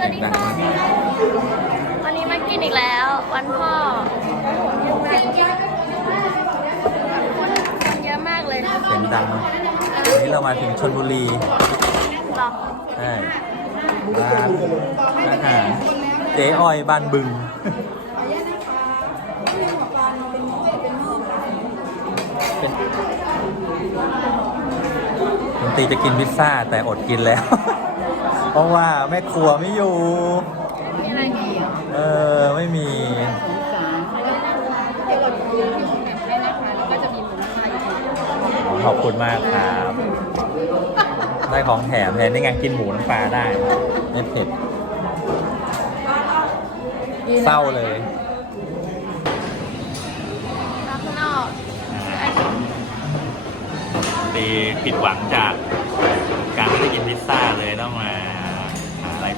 สวัสดีค่ะวันนี้มากินอีกแล้ว วันพ่อคนเยอะมากเลยเสียงดังวันนี้เรามาถึงชนบุรีหรอใช่ร้านอาหารเจ๊อ้อยบ้านบึงเป็นดนตรีจะกินพิซซ่าแต่อดกินแล้ว เพราะว่าแม่ครัวไม่อยู่ มีอะไรมีเหรอเออไม่มีขอบคุณมากครับ ได้ของแถมแทนนี่ไงกินหมูน้ำปลาได้ ไม่เผ็ด เศร้าเลย ข้างนอกตีผิดหวังจากการไม่ได้กินพิซซ่าเลยต้องมา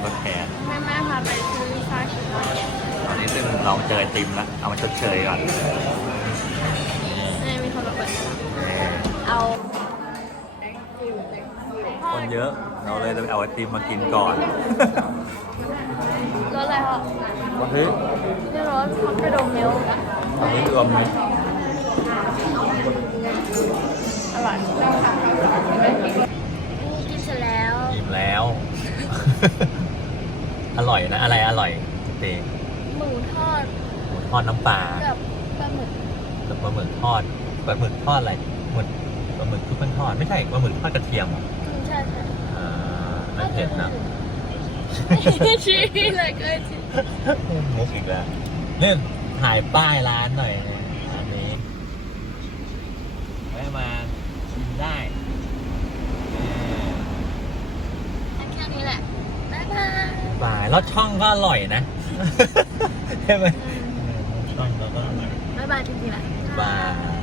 หาอะไรทดแทนแม่แม่พาไปซื้อชาเขียวตอนนี้ซึ่งเราเจอไอติมแล้วเอามาชดเชยก่อนนี่มีคนมาเปิดเออเอาคนเยอะเราเลยเอาไอติมมากินก่อนรสอะไรพ่อว่าเฮ้ยนี่รสฮอกไกโดมิลค์อันนี้รวมไหมอร่อยนี่กินเสร็จแล้ว อิ่มแล้ว อร่อยนะ อะไรอร่อยเตหมูทอดหมูทอดน้ำปลากับปลาหมึกกับปลาหมึกทอดปลาหมึกทอดอะไรหมึกปลาหมึกทุกคนทอดไม่ใช่ปลาหมึกทอดกระเทียมเหรออืมใช่ใช่อ่าไม่เผ็ดนะชี้เลยก็ชี้มุกอีกแล้วเรื่องถ่ายป้ายร้านหน่อยนะร้านนี้แวะมาชิมได้เออแค่นี้แหละบ๊ายบาย บ่ายแล้วช่องก็อร่อยนะ ใช่ไหมเออช่องเราก็อร่อย บ๊ายบายจริงๆแหละ บาย